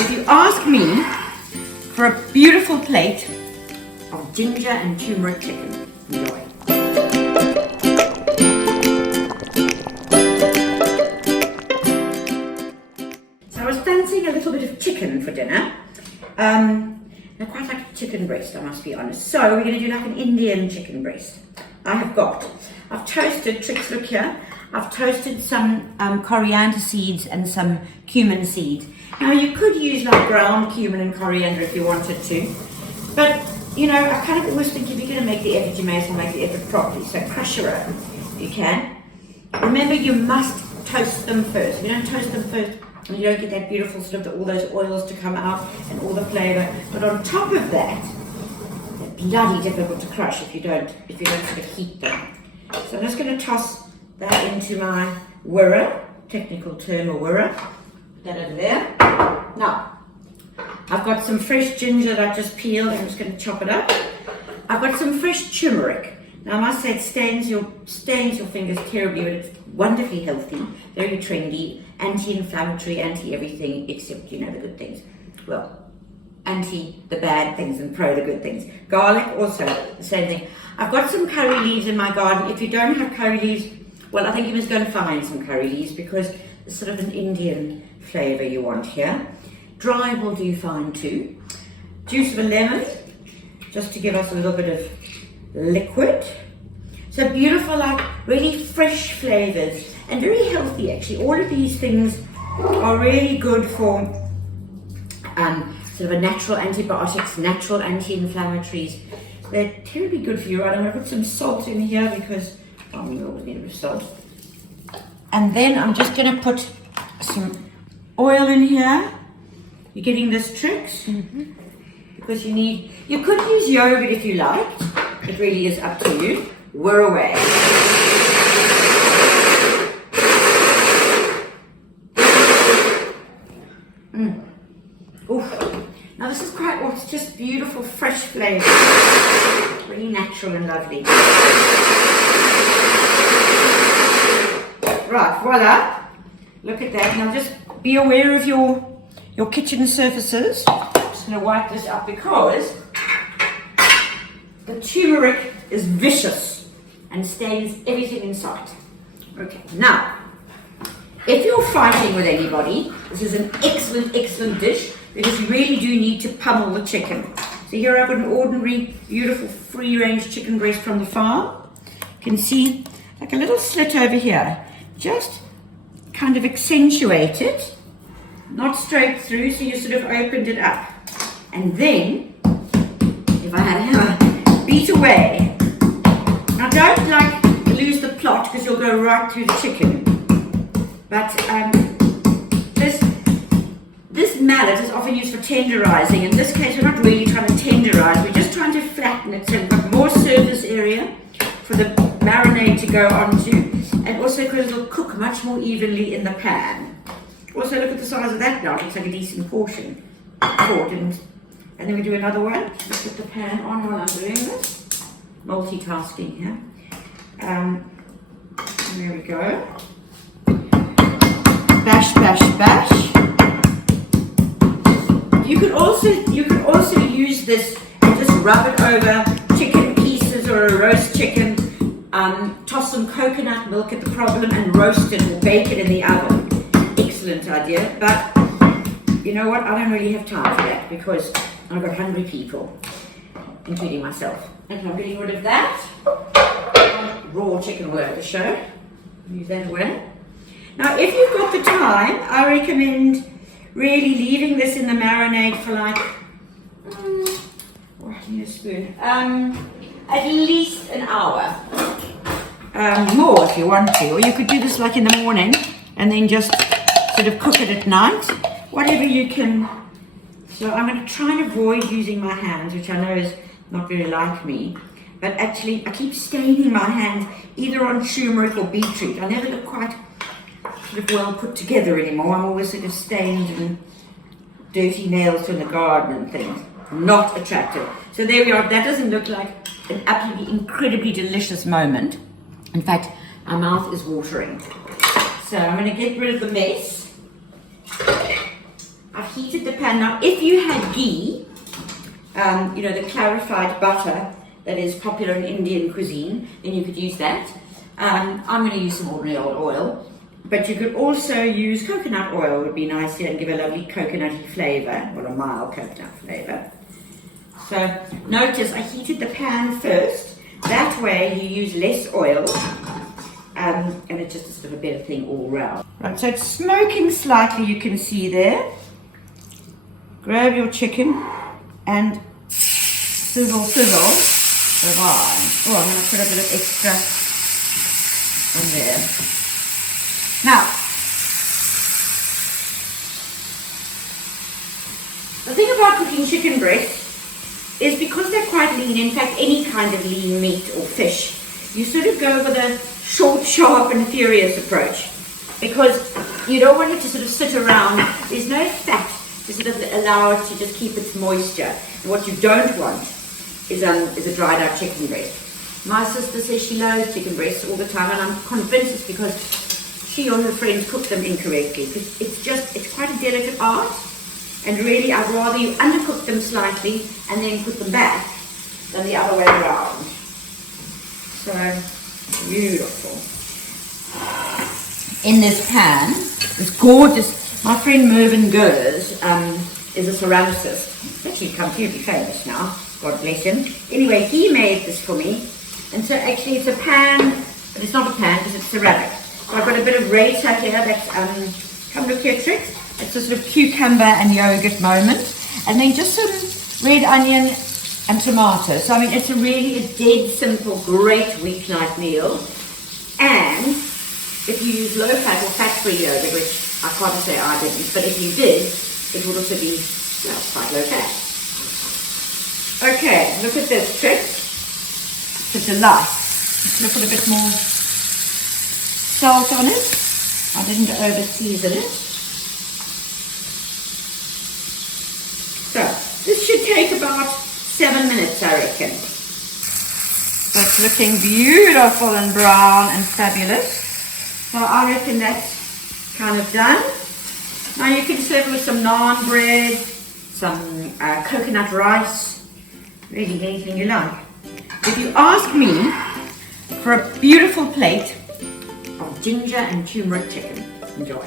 If you ask me for a beautiful plate of ginger and turmeric chicken, enjoy. So I was fancying a little bit of chicken for dinner. I quite like chicken breast, I must be honest. So we're going to do like an Indian chicken breast. I've toasted, tricks look here, I've toasted some coriander seeds and some cumin seeds. Now you could use like ground cumin and coriander if you wanted to, but you know, I kind of always think if you're going to make the effort, you may as well make the effort properly. So crush your own, if you can. Remember, you must toast them first. If you don't toast them first, you don't get that beautiful sort of all those oils to come out and all the flavour. But on top of that, they're bloody difficult to crush if you don't sort of heat them. So I'm just going to toss that into my wurra, technical term, a wurra. Put that over there. Now, I've got some fresh ginger that I just peeled. I'm just going to chop it up. I've got some fresh turmeric. Now I must say it stains your fingers terribly, but it's wonderfully healthy, very trendy, anti-inflammatory, anti-everything except, you know, the good things. Well, anti the bad things and pro the good things. Garlic also, the same thing. I've got some curry leaves in my garden. If you don't have curry leaves, well, I think you must go and find some curry leaves because it's sort of an Indian flavour you want here. Dry will do fine too. Juice of a lemon, just to give us a little bit of liquid. So beautiful, like really fresh flavours and very healthy actually. All of these things are really good for sort of a natural antibiotics, natural anti-inflammatories. They're terribly good for you. Right, I'm going to put some salt in here because we always need a bit of salt. And then I'm just going to put some oil in here. You're getting this tricks? Mm-hmm. Because you could use yogurt if you liked. It really is up to you. We're away. Oof. Now this is quite, it's just beautiful, fresh flavour. Really natural and lovely. Right, voila. Look at that. Now just be aware of your kitchen surfaces. I'm just going to wipe this up because the turmeric is vicious and stains everything in sight. Okay, now, if you're fighting with anybody, this is an excellent, excellent dish because you really do need to pummel the chicken. So here I've got an ordinary, beautiful, free-range chicken breast from the farm. You can see like a little slit over here. Just kind of accentuate it, not straight through, so you sort of opened it up. And then, if I had a hammer, beat away. Now don't lose the plot because you'll go right through the chicken. But this mallet is often used for tenderizing. In this case, we're not really trying to tenderize. We're just trying to flatten it so we've got more surface area for the marinade to go onto, and also because it'll cook much more evenly in the pan. Also, look at the size of that now. It looks like a decent portion. And then we do another one. Let's put the pan on while I'm doing this. Multitasking here. There we go. Bash, bash, bash. You could also use this and just rub it over chicken pieces or a roast chicken. Toss some coconut milk at the problem and roast it or bake it in the oven. Excellent idea, but you know what? I don't really have time for that because I've got hungry people, including myself. And I'm getting rid of that. Raw chicken will to show. Move that away. Now, if you've got the time, I recommend really leaving this in the marinade for like, I need a spoon, at least an hour. More if you want to, or you could do this like in the morning and then just sort of cook it at night, whatever you can. So I'm going to try and avoid using my hands, which I know is not very like me, but actually I keep staining my hands either on turmeric or beetroot. I never look quite sort of well put together anymore. I'm always sort of stained and dirty nails from the garden and things. Not attractive. So there we are. That doesn't look like an absolutely incredibly delicious moment. In fact, my mouth is watering. So I'm going to get rid of the mess. I've heated the pan. Now, if you had ghee, you know, the clarified butter that is popular in Indian cuisine, then you could use that. I'm going to use some ordinary old oil, but you could also use coconut oil, would be nice here and give a lovely coconutty flavour, or a mild coconut flavour. So notice I heated the pan first, that way you use less oil, and it's just a sort of a better thing all round. Right, so it's smoking slightly, you can see there. Grab your chicken and sizzle, sizzle. Oh, I'm going to put a bit of extra on there. Now, the thing about cooking chicken breast is because they're quite lean, in fact any kind of lean meat or fish, you sort of go with a short, sharp and furious approach, because you don't want it to sort of sit around. There's no fat to sort of allow it to just keep its moisture. And what you don't want is a dried out chicken breast. My sister says she loves chicken breasts all the time, and I'm convinced it's because she or her friends cook them incorrectly, because it's quite a delicate art, and really I'd rather you undercook them slightly and then put them back than the other way around. So beautiful. In this pan, this gorgeous, my friend Mervyn Gers is a ceramicist. He's actually become hugely famous now, God bless him. Anyway, he made this for me, and so actually it's a pan, but it's not a pan because it's ceramic. So I've got a bit of raita here that's, come look here, Trix. It's a sort of cucumber and yogurt moment, and then just some red onion and tomato. So I mean, it's a dead simple, great weeknight meal. And if you use low-fat or fat-free yogurt, which I can't say I didn't, but if you did, it would also be quite low-fat. Okay, look at this, Trix. It's a delight. Let's put a bit more salt on it. I didn't over-season it. So, this should take about 7 minutes, I reckon. So it's looking beautiful and brown and fabulous. So I reckon that's kind of done. Now you can serve it with some naan bread, some coconut rice, really anything you like. If you ask me for a beautiful plate of ginger and turmeric chicken, enjoy.